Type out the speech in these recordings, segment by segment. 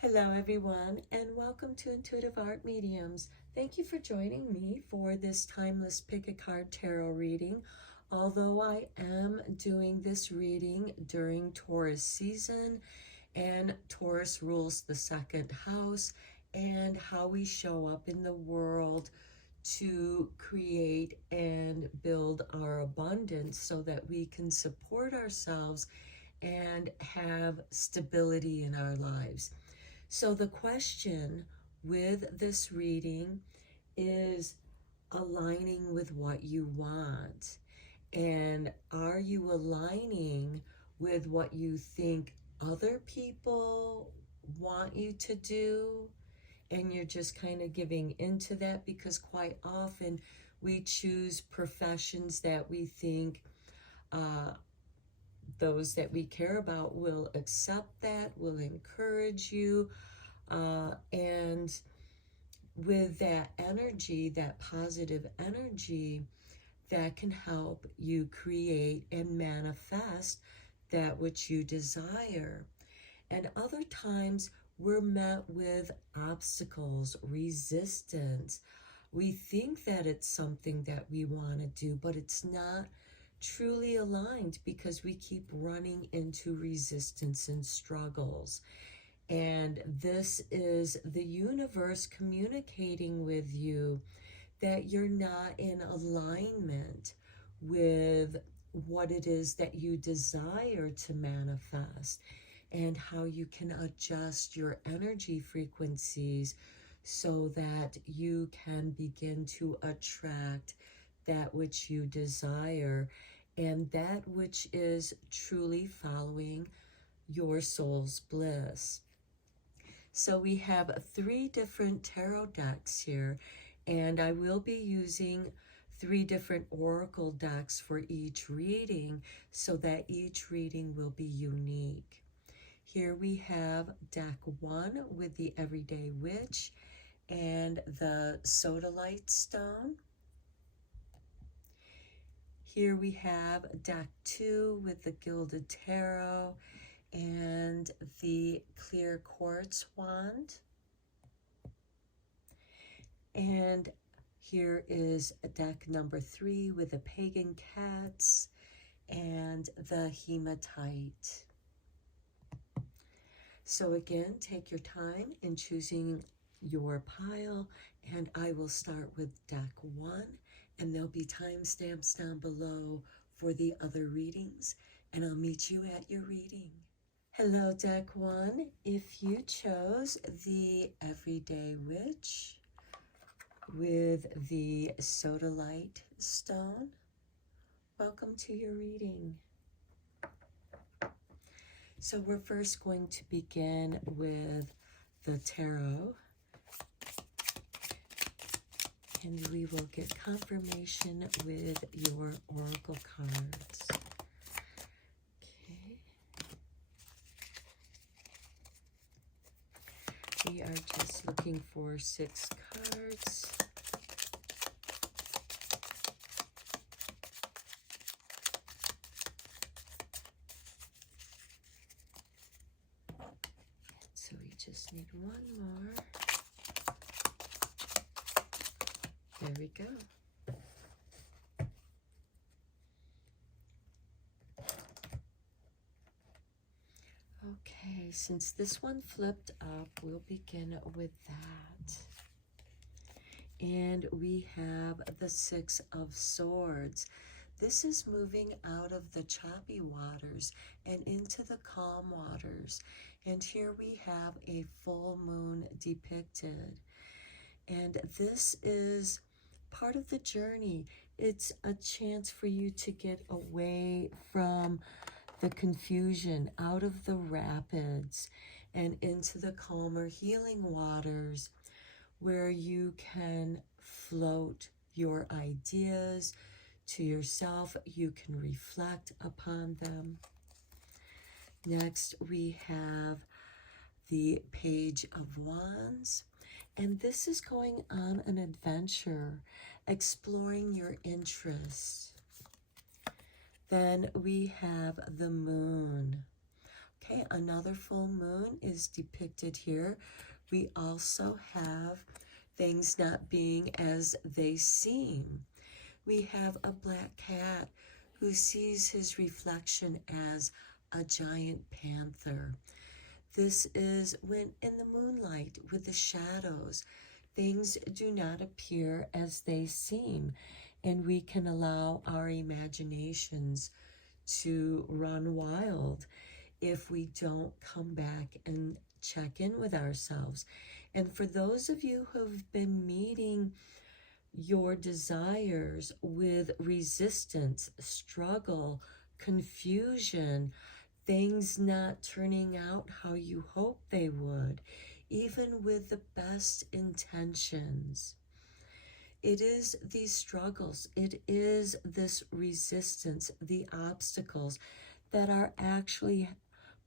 Hello everyone, and welcome to Intuitive Art Mediums. Thank you for joining me for this timeless pick a card tarot reading. Although I am doing this reading during Taurus season, and Taurus rules the second house and how we show up in the world to create and build our abundance so that we can support ourselves and have stability in our lives. So the question with this reading is aligning with what you want. And are you aligning with what you think other people want you to do? And you're just kind of giving into that, because quite often we choose professions that we think those that we care about will accept, that will encourage you, and with that energy, that positive energy, that can help you create and manifest that which you desire. And other times we're met with obstacles, resistance. We think that it's something that we want to do, but it's not truly aligned because we keep running into resistance and struggles. And this is the universe communicating with you that you're not in alignment with what it is that you desire to manifest, and how you can adjust your energy frequencies so that you can begin to attract that which you desire, and that which is truly following your soul's bliss. So we have 3 different tarot decks here, and I will be using 3 different oracle decks for each reading so that each reading will be unique. Here we have deck 1 with the Everyday Witch and the Sodalite Stone. Here we have deck 2 with the Gilded Tarot and the Clear Quartz Wand. And here is deck number 3 with the Pagan Cats and the Hematite. So again, take your time in choosing your pile, and I will start with deck 1, and there'll be timestamps down below for the other readings, and I'll meet you at your reading. Hello, deck 1. If you chose the Everyday Witch with the Sodalite Stone, welcome to your reading. So we're first going to begin with the tarot, and we will get confirmation with your oracle cards. Okay. We are just looking for 6 cards. So we just need 1 more. There we go. Okay, since this one flipped up, we'll begin with that. And we have the 6 of Swords. This is moving out of the choppy waters and into the calm waters. And here we have a full moon depicted. And this is part of the journey. It's a chance for you to get away from the confusion, out of the rapids, and into the calmer healing waters where you can float your ideas to yourself. You can reflect upon them. Next, we have the Page of Wands. And this is going on an adventure, exploring your interests. Then we have the Moon. Okay, another full moon is depicted here. We also have things not being as they seem. We have a black cat who sees his reflection as a giant panther. This is when in the moonlight with the shadows, things do not appear as they seem, and we can allow our imaginations to run wild if we don't come back and check in with ourselves. And for those of you who've been meeting your desires with resistance, struggle, confusion, things not turning out how you hope they would, even with the best intentions. It is these struggles, it is this resistance, the obstacles that are actually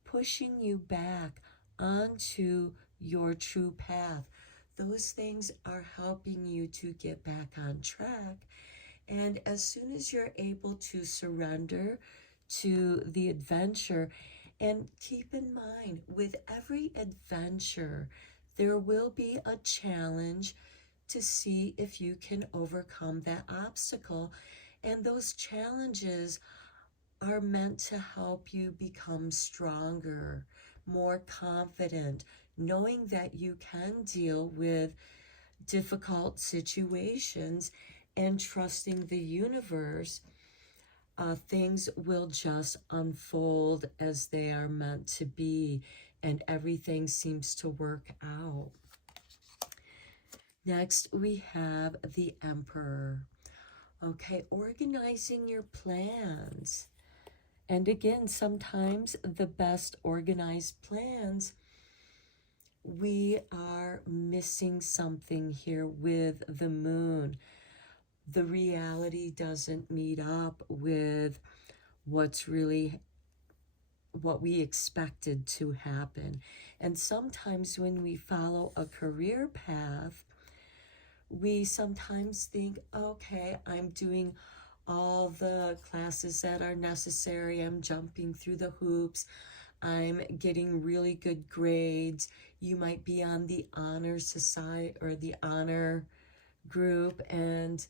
pushing you back onto your true path. Those things are helping you to get back on track. And as soon as you're able to surrender to the adventure, and keep in mind, with every adventure, there will be a challenge to see if you can overcome that obstacle. And those challenges are meant to help you become stronger, more confident, knowing that you can deal with difficult situations and trusting the universe. Things will just unfold as they are meant to be, and everything seems to work out. Next, we have the Emperor. Okay, organizing your plans. And again, sometimes the best organized plans, we are missing something here with the moon. The reality doesn't meet up with what we expected to happen. And sometimes when we follow a career path, we sometimes think, okay, I'm doing all the classes that are necessary. I'm jumping through the hoops. I'm getting really good grades. You might be on the honor society or the honor group, and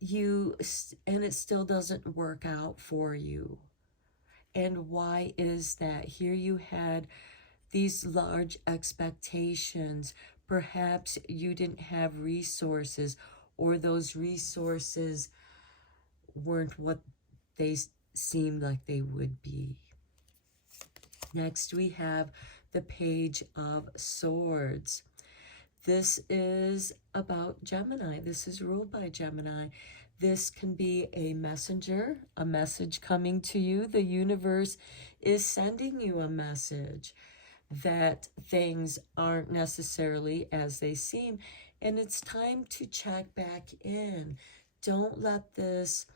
it still doesn't work out for you. And why is that? Here you had these large expectations. Perhaps you didn't have resources, or those resources weren't what they seemed like they would be. Next, we have the Page of Swords. This is about Gemini. This is ruled by Gemini. This can be a messenger, a message coming to you. The universe is sending you a message that things aren't necessarily as they seem, and it's time to check back in. Don't let this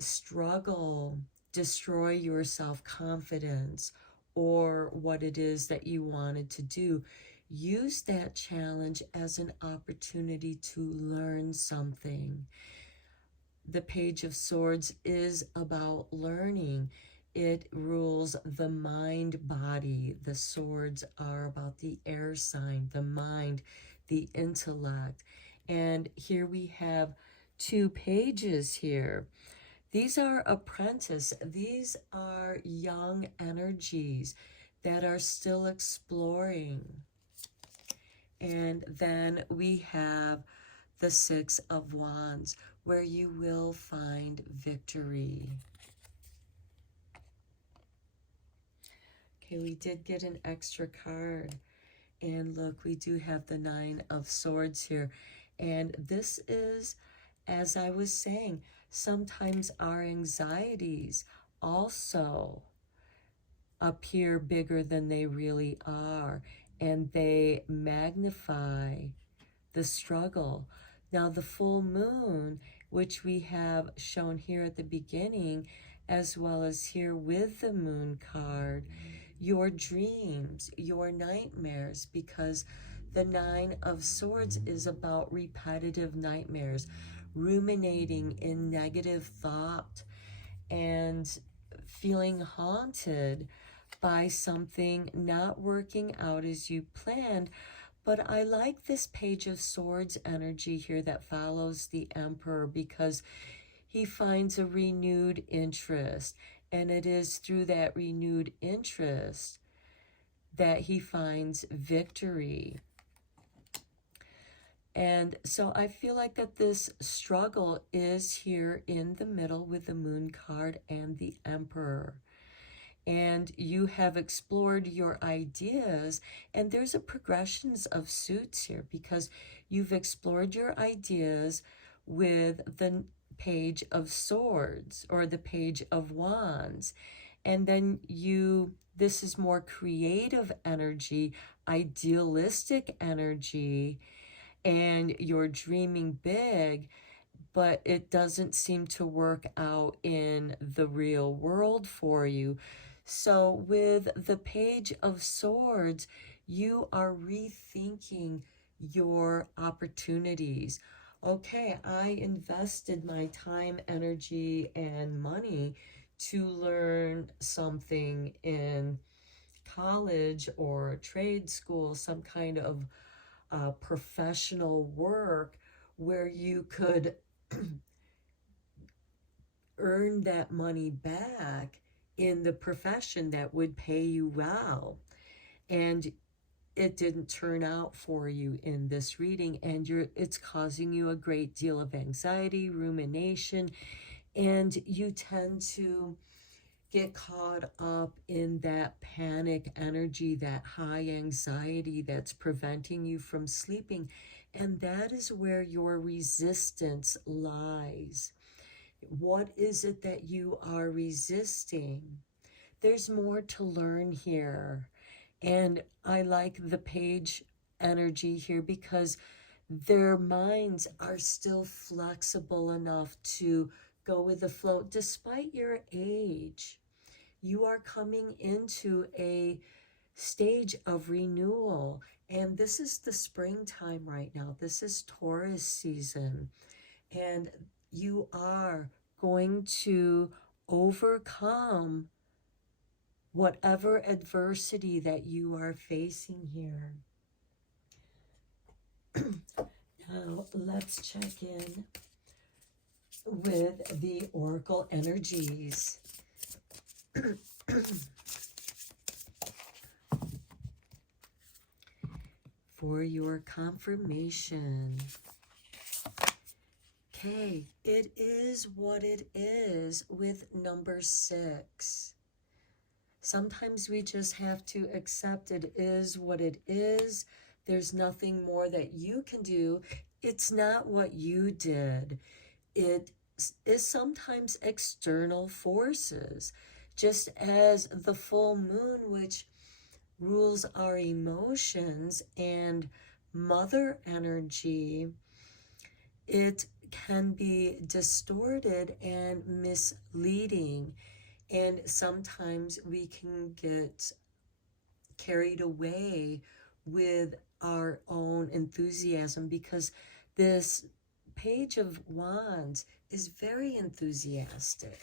struggle destroy your self-confidence or what it is that you wanted to do. Use that challenge as an opportunity to learn something. The Page of Swords is about learning. It rules the mind body. The swords are about the air sign, the mind, the intellect. And here we have two pages here. These are apprentice. These are young energies that are still exploring. And then we have the Six of Wands, where you will find victory. Okay, we did get an extra card. And look, we do have the Nine of Swords here. And this is, as I was saying, sometimes our anxieties also appear bigger than they really are, and they magnify the struggle. Now, the full moon, which we have shown here at the beginning, as well as here with the moon card, your dreams, your nightmares, because the Nine of Swords is about repetitive nightmares, ruminating in negative thought and feeling haunted by something not working out as you planned. But I like this Page of Swords energy here that follows the Emperor, because he finds a renewed interest. And it is through that renewed interest that he finds victory. And so I feel like that this struggle is here in the middle with the Moon card and the Emperor. And you have explored your ideas, and there's a progressions of suits here, because you've explored your ideas with the Page of Swords or the Page of Wands. And then this is more creative energy, idealistic energy, and you're dreaming big, but it doesn't seem to work out in the real world for you. So with the Page of Swords, you are rethinking your opportunities. Okay, I invested my time, energy, and money to learn something in college or trade school, some kind of professional work where you could earn that money back in the profession that would pay you well. And it didn't turn out for you in this reading, and it's causing you a great deal of anxiety, rumination, and you tend to get caught up in that panic energy, that high anxiety that's preventing you from sleeping. And that is where your resistance lies. What is it that you are resisting? There's more to learn here. And I like the Page energy here, because their minds are still flexible enough to go with the flow despite your age. You are coming into a stage of renewal, and this is the springtime right now. This is Taurus season, and you are going to overcome whatever adversity that you are facing here. Now let's check in with the Oracle energies. For your confirmation. Okay, it is what it is with number 6. Sometimes we just have to accept it is what it is. There's nothing more that you can do. It's not what you did. It is sometimes external forces, just as the full moon, which rules our emotions and mother energy, it can be distorted and misleading. And sometimes we can get carried away with our own enthusiasm, because this Page of Wands is very enthusiastic.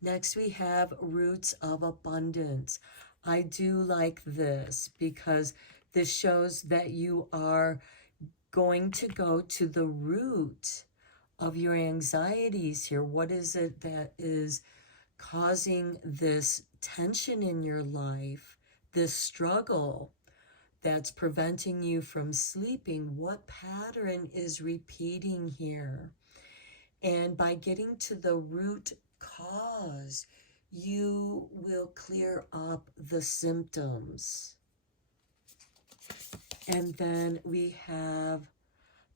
Next, we have Roots of Abundance. I do like this because this shows that you are going to go to the root of your anxieties here. What is it that is causing this tension in your life, this struggle that's preventing you from sleeping? What pattern is repeating here? And by getting to the root cause, you will clear up the symptoms. And then we have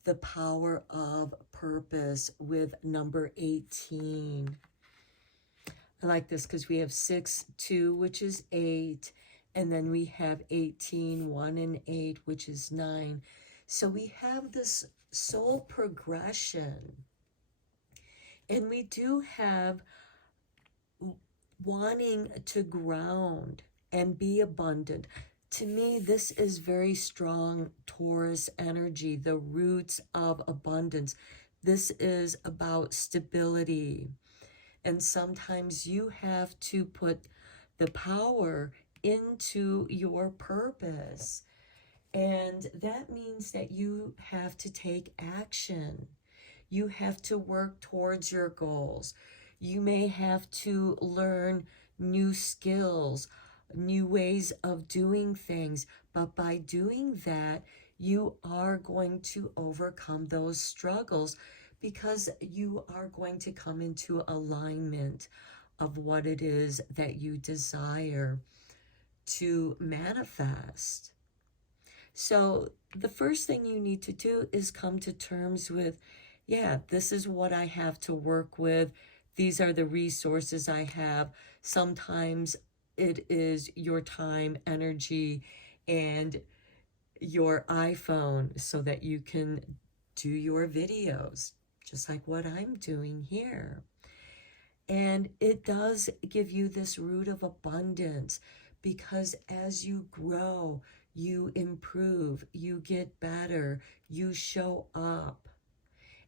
the power of purpose with number 18. I like this because we have 6, 2, which is 8. And then we have 18, 1 and 8, which is 9. So we have this soul progression. And we do have wanting to ground and be abundant. To me, this is very strong Taurus energy, the roots of abundance. This is about stability. And sometimes you have to put the power into your purpose. And that means that you have to take action. You have to work towards your goals. You may have to learn new skills, new ways of doing things. But by doing that, you are going to overcome those struggles because you are going to come into alignment of what it is that you desire to manifest. So the first thing you need to do is come to terms with, yeah, this is what I have to work with. These are the resources I have. Sometimes it is your time, energy, and your iPhone so that you can do your videos, just like what I'm doing here. And it does give you this root of abundance because as you grow, you improve, you get better, you show up.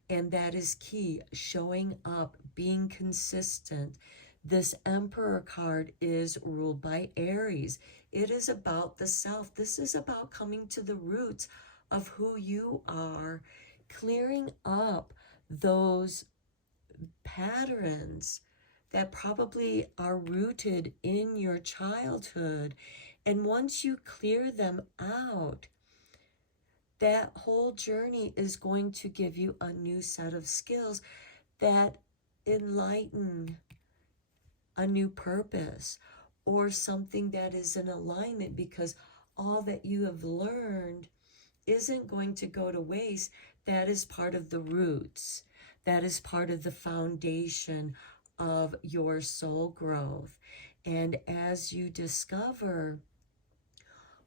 And that is key, showing up, being consistent. This Emperor card is ruled by Aries. It is about the self. This is about coming to the roots of who you are, clearing up those patterns that probably are rooted in your childhood. And once you clear them out, that whole journey is going to give you a new set of skills that enlighten a new purpose or something that is in alignment, because all that you have learned isn't going to go to waste. That is part of the roots. That is part of the foundation of your soul growth. And as you discover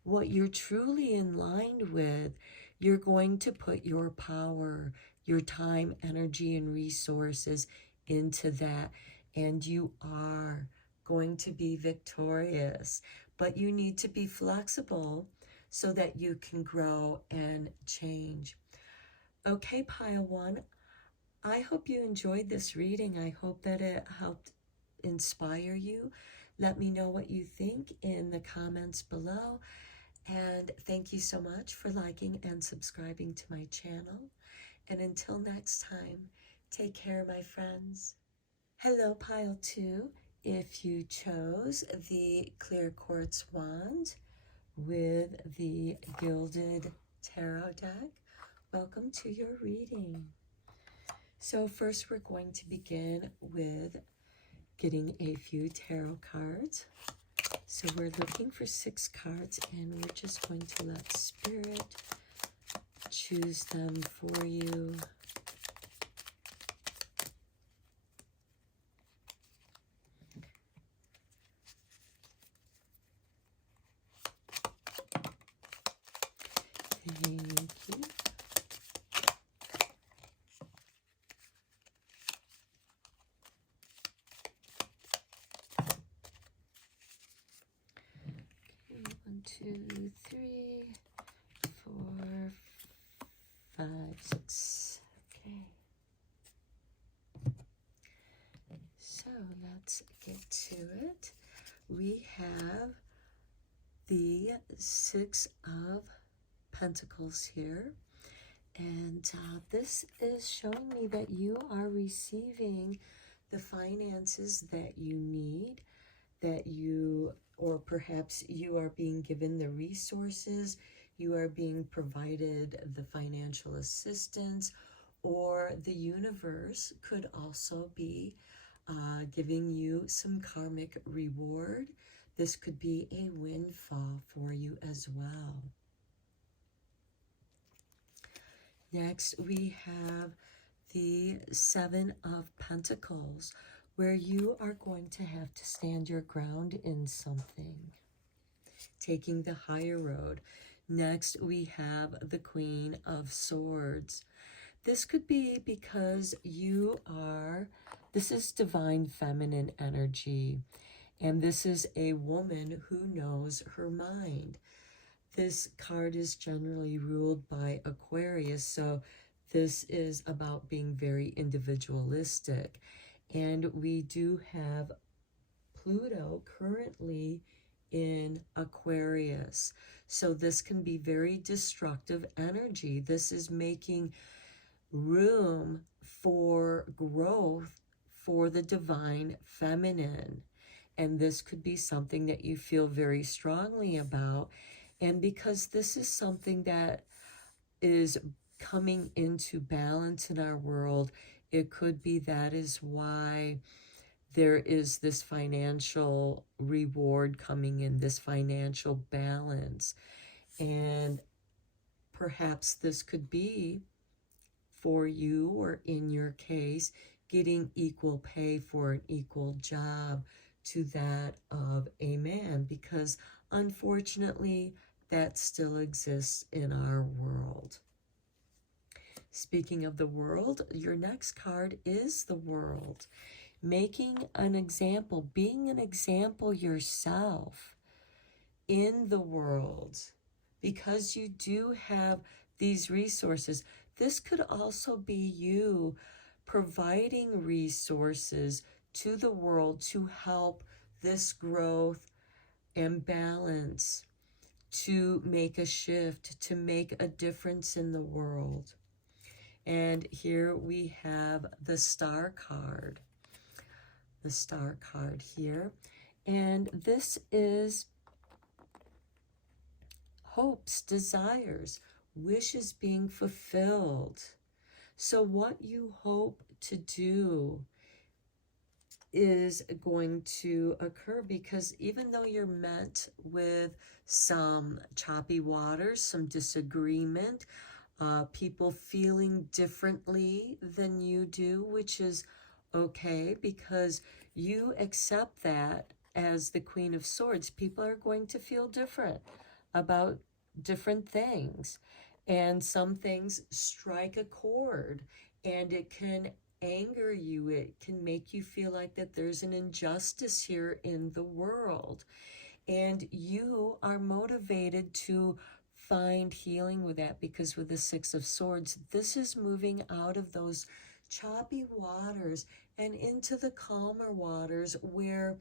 what you're truly in line with, you're going to put your power, your time, energy, and resources into that. And you are going to be victorious. But you need to be flexible so that you can grow and change. Okay, Pile 1, I hope you enjoyed this reading. I hope that it helped inspire you. Let me know what you think in the comments below. And thank you so much for liking and subscribing to my channel. And until next time, take care, my friends. Hello, Pile 2. If you chose the clear quartz wand with the gilded tarot deck, welcome to your reading. So first we're going to begin with getting a few tarot cards. So we're looking for 6 cards, and we're just going to let Spirit choose them for you. Thank you. Okay, 1, 2, 3, 4, 5, 6. Okay. So let's get to it. We have the 6 of Pentacles here. And this is showing me that you are receiving the finances that you need, or perhaps you are being given the resources, you are being provided the financial assistance, or the universe could also be giving you some karmic reward. This could be a windfall for you as well. Next, we have the 7 of Pentacles, where you are going to have to stand your ground in something, taking the higher road. Next, we have the Queen of Swords. This could be because this is divine feminine energy, and this is a woman who knows her mind. This card is generally ruled by Aquarius, so this is about being very individualistic. And we do have Pluto currently in Aquarius. So this can be very destructive energy. This is making room for growth for the divine feminine. And this could be something that you feel very strongly about. And because this is something that is coming into balance in our world, it could be that is why there is this financial reward coming in, this financial balance. And perhaps this could be, for you or in your case, getting equal pay for an equal job to that of a man, because unfortunately that still exists in our world. Speaking of the world, your next card is the World. Making an example, being an example yourself in the world, because you do have these resources. This could also be you providing resources to the world to help this growth and balance, to make a shift, to make a difference in the world. And here we have the Star card. The Star card here. And this is hopes, desires, wishes being fulfilled. So what you hope to do is going to occur, because even though you're met with some choppy waters, some disagreement, people feeling differently than you do, which is okay, because you accept that as the Queen of Swords. People are going to feel different about different things, and some things strike a chord, and it can anger you. It can make you feel like that there's an injustice here in the world, and you are motivated to find healing with that, because with the Six of Swords, this is moving out of those choppy waters and into the calmer waters where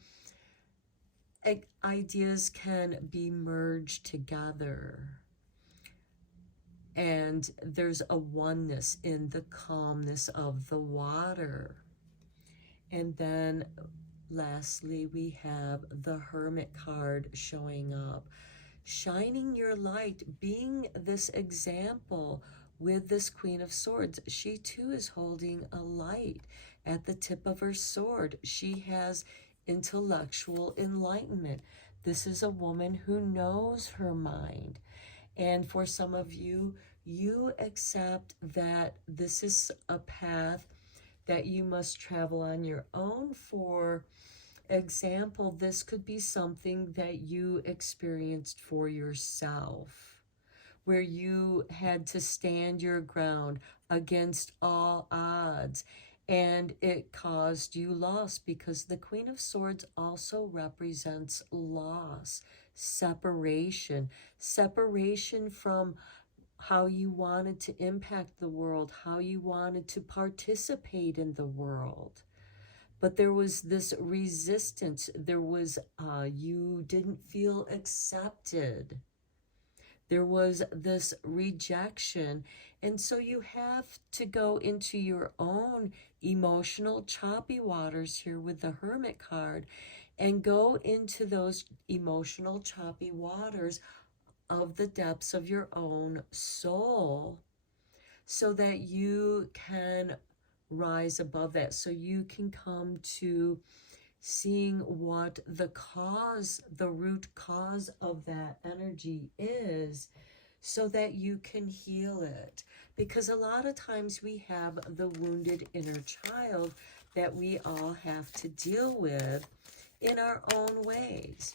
ideas can be merged together. And there's a oneness in the calmness of the water. And then lastly, we have the Hermit card showing up. Shining your light, being this example with this Queen of Swords. She too is holding a light at the tip of her sword. She has intellectual enlightenment. This is a woman who knows her mind. And for some of you, you accept that this is a path that you must travel on your own. For example, this could be something that you experienced for yourself, where you had to stand your ground against all odds, and it caused you loss, because the Queen of Swords also represents loss, separation from how you wanted to impact the world, how you wanted to participate in the world. But there was this resistance. There was, you didn't feel accepted. There was this rejection. And so you have to go into your own emotional choppy waters here with the Hermit card, and go into those emotional choppy waters of the depths of your own soul, so that you can rise above that, so you can come to seeing what the cause, the root cause of that energy is, so that you can heal it. Because a lot of times we have the wounded inner child that we all have to deal with in our own ways.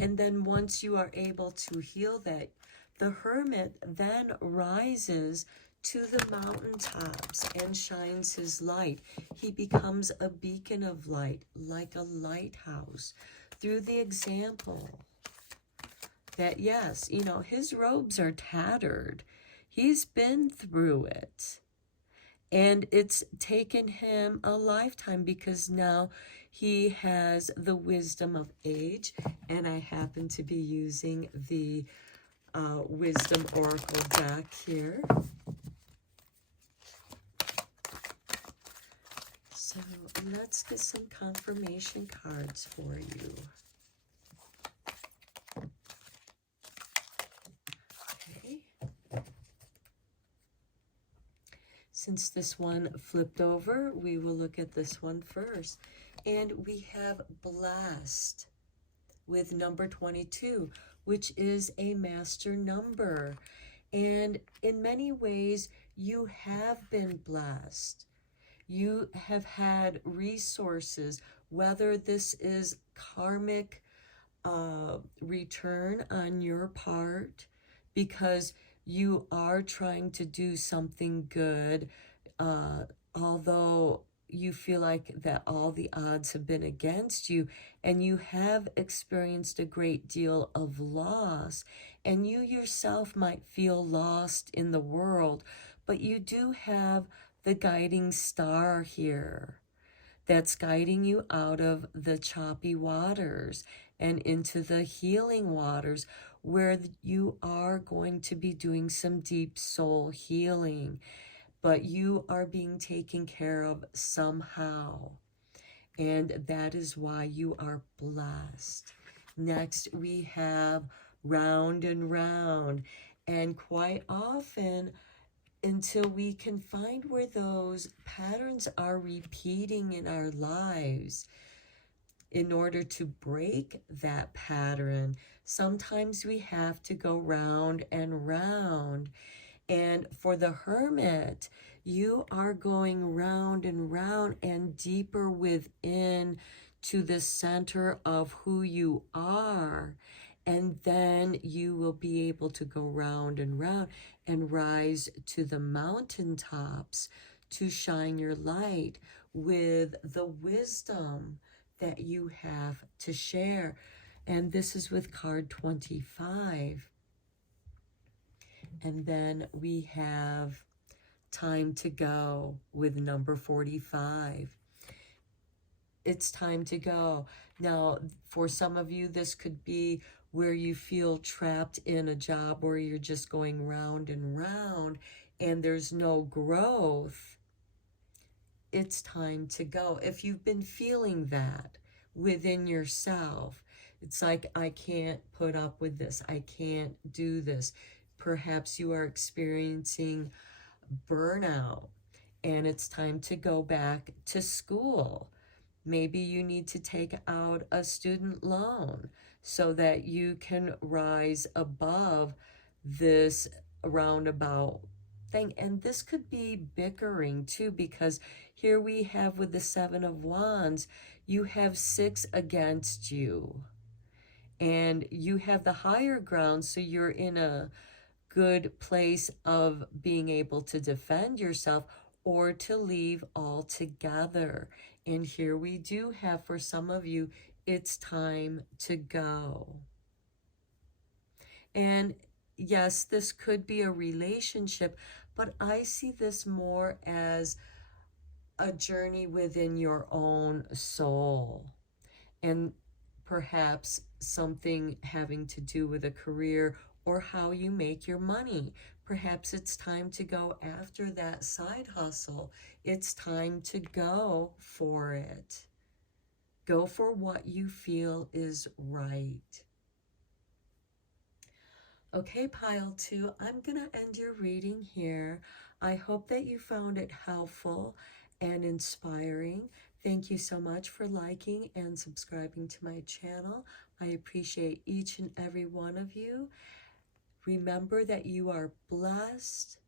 And then once you are able to heal that, the Hermit then rises to the mountaintops and shines his light. He becomes a beacon of light, like a lighthouse, through the example that, yes, his robes are tattered. He's been through it. And it's taken him a lifetime because now he has the wisdom of age. And I happen to be using the Wisdom Oracle deck here. So let's get some confirmation cards for you. Okay. Since this one flipped over, we will look at this one first. And we have blessed with number 22, which is a master number. And in many ways, you have been blessed. You have had resources, whether this is karmic return on your part, because you are trying to do something good, although you feel like that all the odds have been against you, and you have experienced a great deal of loss, and you yourself might feel lost in the world, but you do have the guiding star here that's guiding you out of the choppy waters and into the healing waters, where you are going to be doing some deep soul healing, but you are being taken care of somehow. And that is why you are blessed. Next, we have round and round. And quite often, until we can find where those patterns are repeating in our lives, in order to break that pattern, sometimes we have to go round and round. And for the Hermit, you are going round and round and deeper within to the center of who you are. And then you will be able to go round and round and rise to the mountaintops to shine your light with the wisdom that you have to share. And this is with card 25. And then we have time to go with number 45. It's time to go. Now, for some of you, this could be where you feel trapped in a job where you're just going round and round and there's no growth. It's time to go. If you've been feeling that within yourself, it's like, I can't put up with this. I can't do this. Perhaps you are experiencing burnout and it's time to go back to school. Maybe you need to take out a student loan so that you can rise above this roundabout thing. And this could be bickering too, because here we have with the Seven of Wands, you have 6 against you. And you have the higher ground, so you're in a good place of being able to defend yourself or to leave altogether. And here we do have, for some of you, it's time to go. And yes, this could be a relationship, but I see this more as a journey within your own soul. And perhaps something having to do with a career or how you make your money. Perhaps it's time to go after that side hustle. It's time to go for it. Go for what you feel is right. Okay, pile 2, I'm going to end your reading here. I hope that you found it helpful and inspiring. Thank you so much for liking and subscribing to my channel. I appreciate each and every one of you. Remember that you are blessed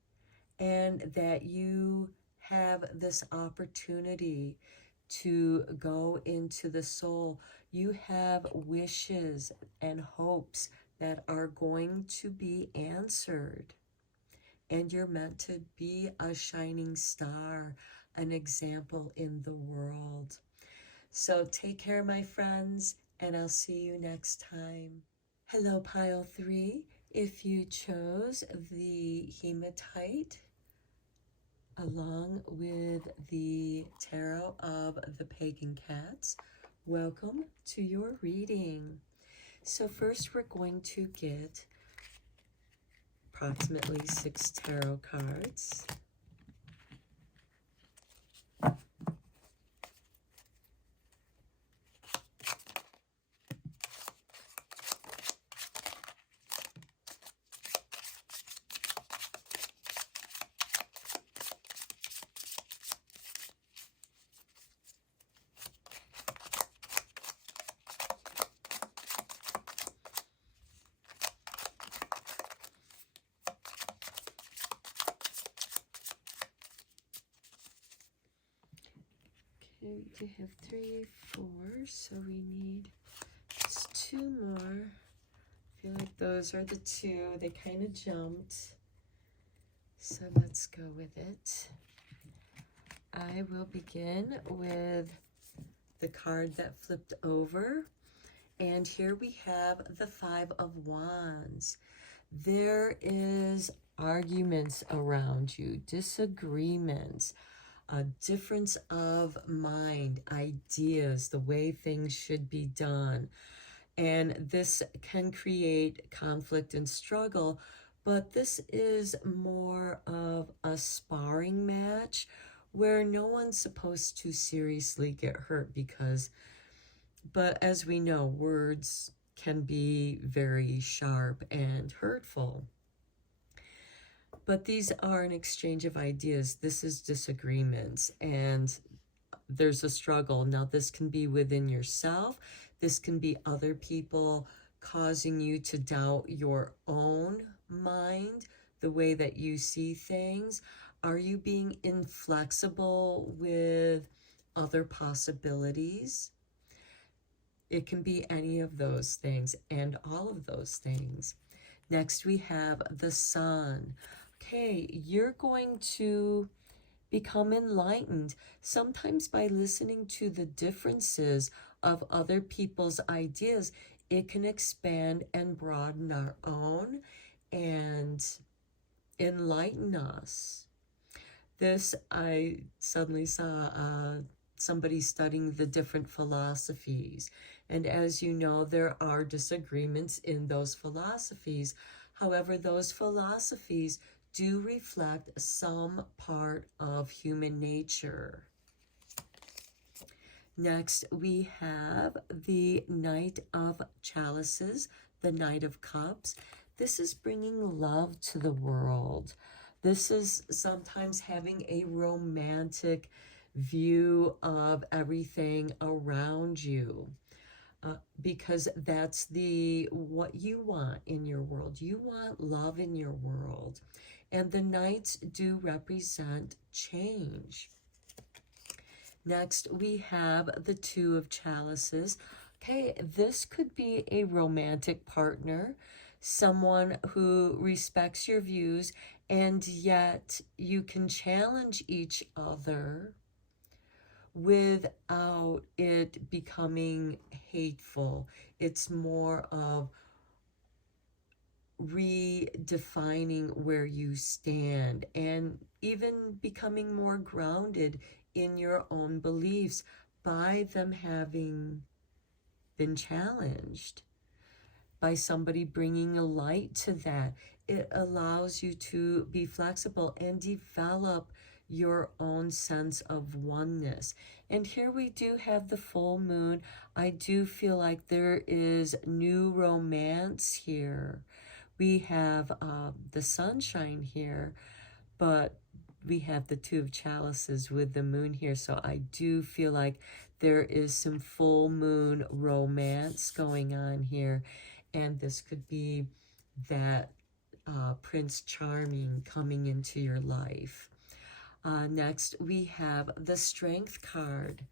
and that you have this opportunity to go into the soul. You have wishes and hopes that are going to be answered. And you're meant to be a shining star, an example in the world. So take care, my friends, and I'll see you next time. Hello, pile 3. If you chose the hematite along with the Tarot of the Pagan Cats. Welcome to your reading. So first we're going to get approximately 6 tarot cards. Okay, we do have 3, 4, so we need just 2 more. I feel like those are the 2. They kind of jumped. So let's go with it. I will begin with the card that flipped over. And here we have the 5 of Wands. There is arguments around you, disagreements, a difference of mind, ideas, the way things should be done. And this can create conflict and struggle, but this is more of a sparring match where no one's supposed to seriously get hurt but as we know, words can be very sharp and hurtful. But these are an exchange of ideas. This is disagreements, and there's a struggle. Now, this can be within yourself. This can be other people causing you to doubt your own mind, the way that you see things. Are you being inflexible with other possibilities? It can be any of those things and all of those things. Next, we have the Sun. Okay, you're going to become enlightened, sometimes by listening to the differences of other people's ideas. It can expand and broaden our own and enlighten us. This, I suddenly saw somebody studying the different philosophies. And as you know, there are disagreements in those philosophies. However, those philosophies do reflect some part of human nature. Next, we have the Knight of Chalices, the Knight of Cups. This is bringing love to the world. This is sometimes having a romantic view of everything around you. Because that's what you want in your world. You want love in your world. And the knights do represent change. Next, we have the Two of Chalices. Okay, this could be a romantic partner, someone who respects your views, and yet you can challenge each other without it becoming hateful. It's more of redefining where you stand and even becoming more grounded in your own beliefs by them having been challenged, by somebody bringing a light to that. It allows you to be flexible and develop your own sense of oneness. And here we do have the full moon. I do feel like there is new romance here. We have the sunshine here, but we have the Two of Chalices with the moon here. So I do feel like there is some full moon romance going on here. And this could be that Prince Charming coming into your life. Next, we have the Strength card.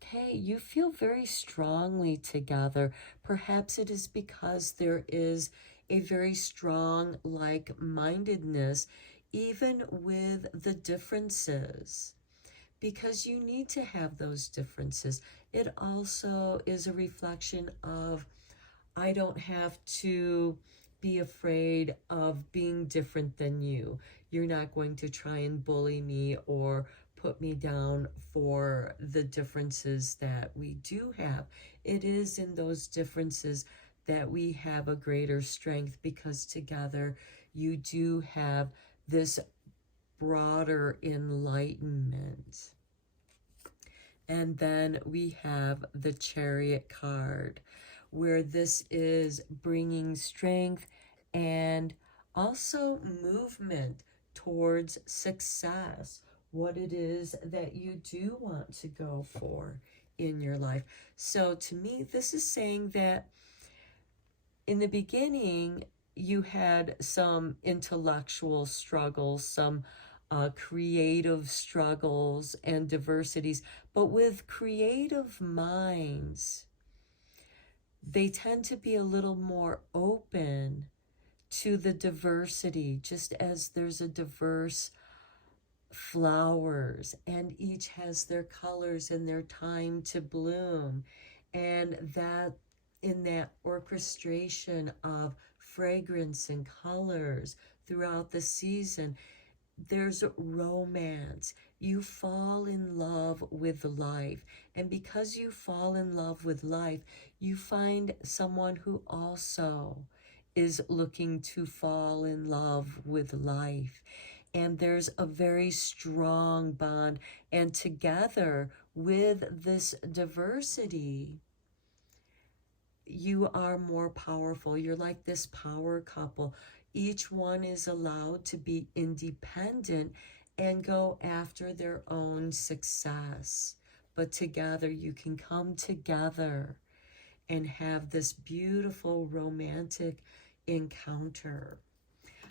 Okay, you feel very strongly together. Perhaps it is because there is a very strong like-mindedness, even with the differences, because you need to have those differences. It also is a reflection of, I don't have to be afraid of being different than you. You're not going to try and bully me or put me down for the differences that we do have. It is in those differences that we have a greater strength, because together you do have this broader enlightenment. And then we have the Chariot card, where this is bringing strength and also movement towards success, what it is that you do want to go for in your life. So to me, this is saying that in the beginning, you had some intellectual struggles, some creative struggles and diversities. But with creative minds, they tend to be a little more open to the diversity, just as there's a diverse flowers and each has their colors and their time to bloom. And that in that orchestration of fragrance and colors throughout the season, there's romance. You fall in love with life. And because you fall in love with life, you find someone who also is looking to fall in love with life. And there's a very strong bond. And together with this diversity, you are more powerful. You're like this power couple. Each one is allowed to be independent and go after their own success. But together, you can come together and have this beautiful romantic encounter.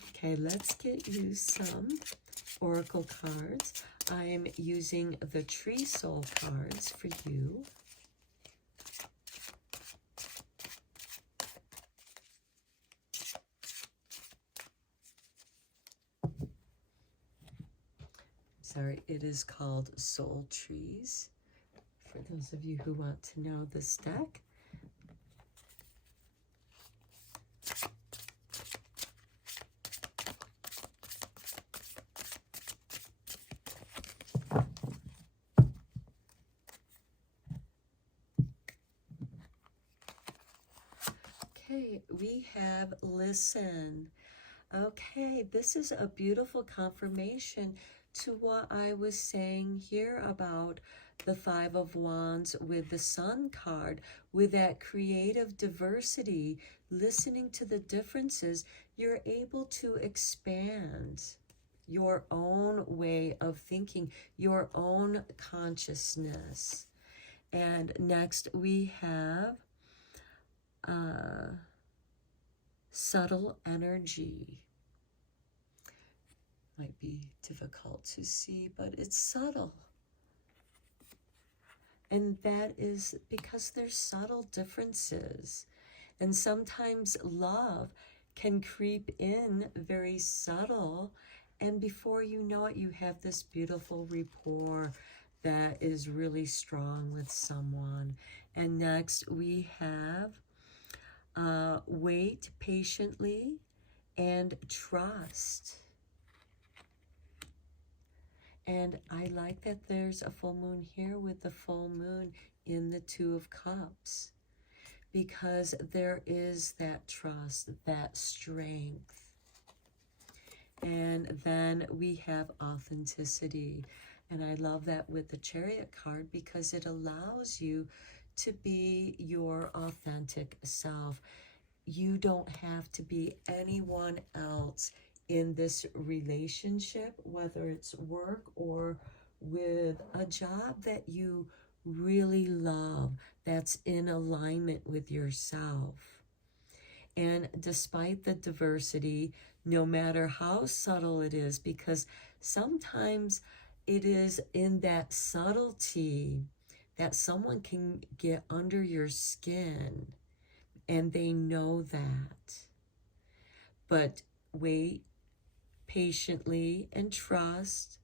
Okay, let's get you some oracle cards. I'm using the Tree Soul cards for you. Sorry, it is called Soul Trees, for those of you who want to know this deck. Okay, we have listen. Okay, this is a beautiful confirmation to what I was saying here about the Five of Wands with the Sun card, with that creative diversity, listening to the differences, you're able to expand your own way of thinking, your own consciousness. And next we have subtle energy. Might be difficult to see, but it's subtle. And that is because there's subtle differences. And sometimes love can creep in very subtle, and before you know it, you have this beautiful rapport that is really strong with someone. And next we have wait patiently and trust. And I like that there's a full moon here with the full moon in the Two of Cups, because there is that trust, that strength. And then we have authenticity. And I love that with the Chariot card, because it allows you to be your authentic self. You don't have to be anyone else in this relationship, whether it's work or with a job that you really love, that's in alignment with yourself. And despite the diversity, no matter how subtle it is, because sometimes it is in that subtlety that someone can get under your skin, and they know that. But wait patiently and trust,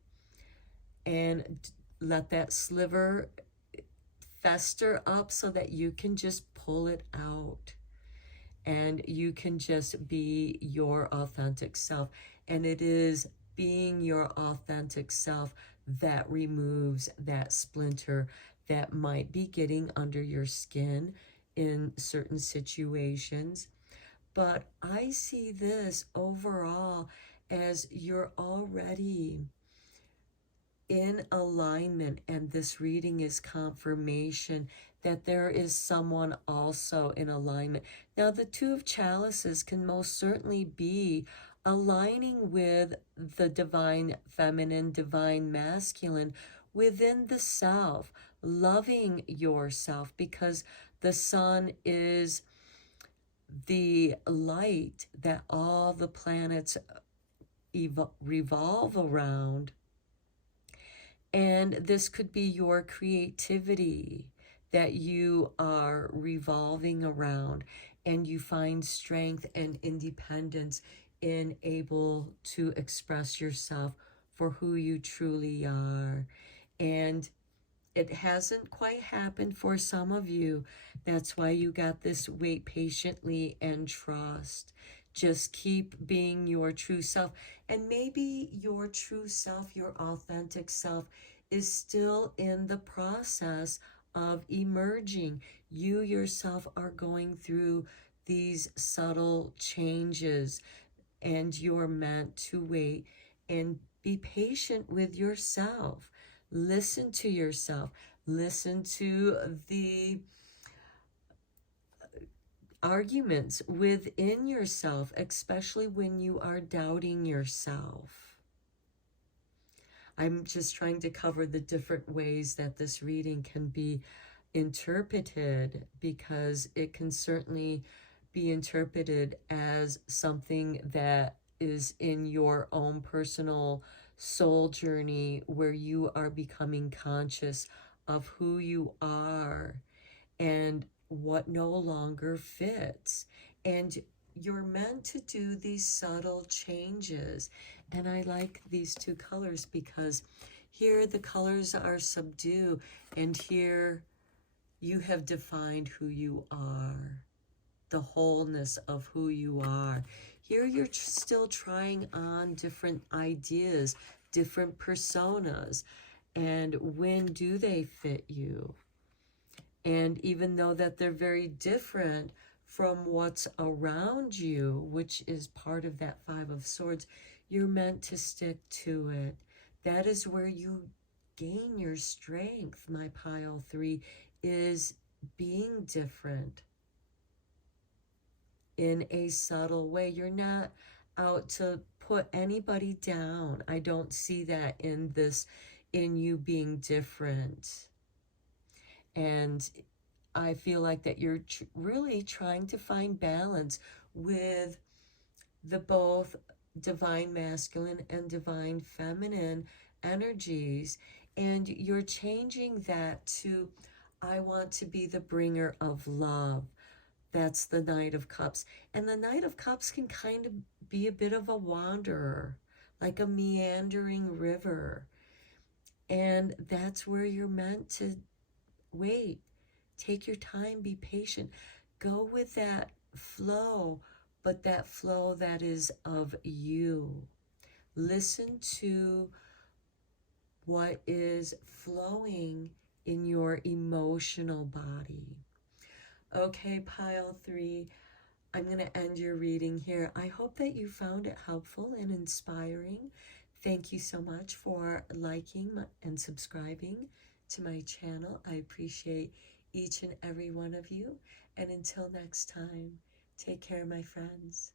and let that sliver fester up so that you can just pull it out, and you can just be your authentic self. And it is being your authentic self that removes that splinter that might be getting under your skin in certain situations. But I see this overall as you're already in alignment, and this reading is confirmation that there is someone also in alignment. Now, the Two of Chalices can most certainly be aligning with the divine feminine, divine masculine within the self, loving yourself, because the sun is the light that all the planets revolve around. And this could be your creativity that you are revolving around, and you find strength and independence in able to express yourself for who you truly are. And it hasn't quite happened for some of you. That's why you got this wait patiently and trust. Just keep being your true self. And maybe your true self, your authentic self, is still in the process of emerging. You yourself are going through these subtle changes, and you're meant to wait and be patient with yourself. Listen to yourself. Listen to the arguments within yourself, especially when you are doubting yourself. I'm just trying to cover the different ways that this reading can be interpreted, because it can certainly be interpreted as something that is in your own personal soul journey, where you are becoming conscious of who you are and what no longer fits. And you're meant to do these subtle changes. And I like these two colors because here the colors are subdued, and here you have defined who you are, the wholeness of who you are. Here you're still trying on different ideas, different personas, and when do they fit you? And even though that they're very different from what's around you, which is part of that Five of Swords, you're meant to stick to it. That is where you gain your strength, my pile 3, is being different in a subtle way. You're not out to put anybody down. I don't see that in this, in you being different. And I feel like that you're really trying to find balance with the both divine masculine and divine feminine energies. And you're changing that to, I want to be the bringer of love. That's the Knight of Cups. And the Knight of Cups can kind of be a bit of a wanderer, like a meandering river. And that's where you're meant to wait. Take your time, be patient. Go with that flow, but that flow that is of you. Listen to what is flowing in your emotional body. Okay, pile 3, I'm going to end your reading here. I hope that you found it helpful and inspiring. Thank you so much for liking and subscribing to my channel. I appreciate each and every one of you. And until next time, take care, my friends.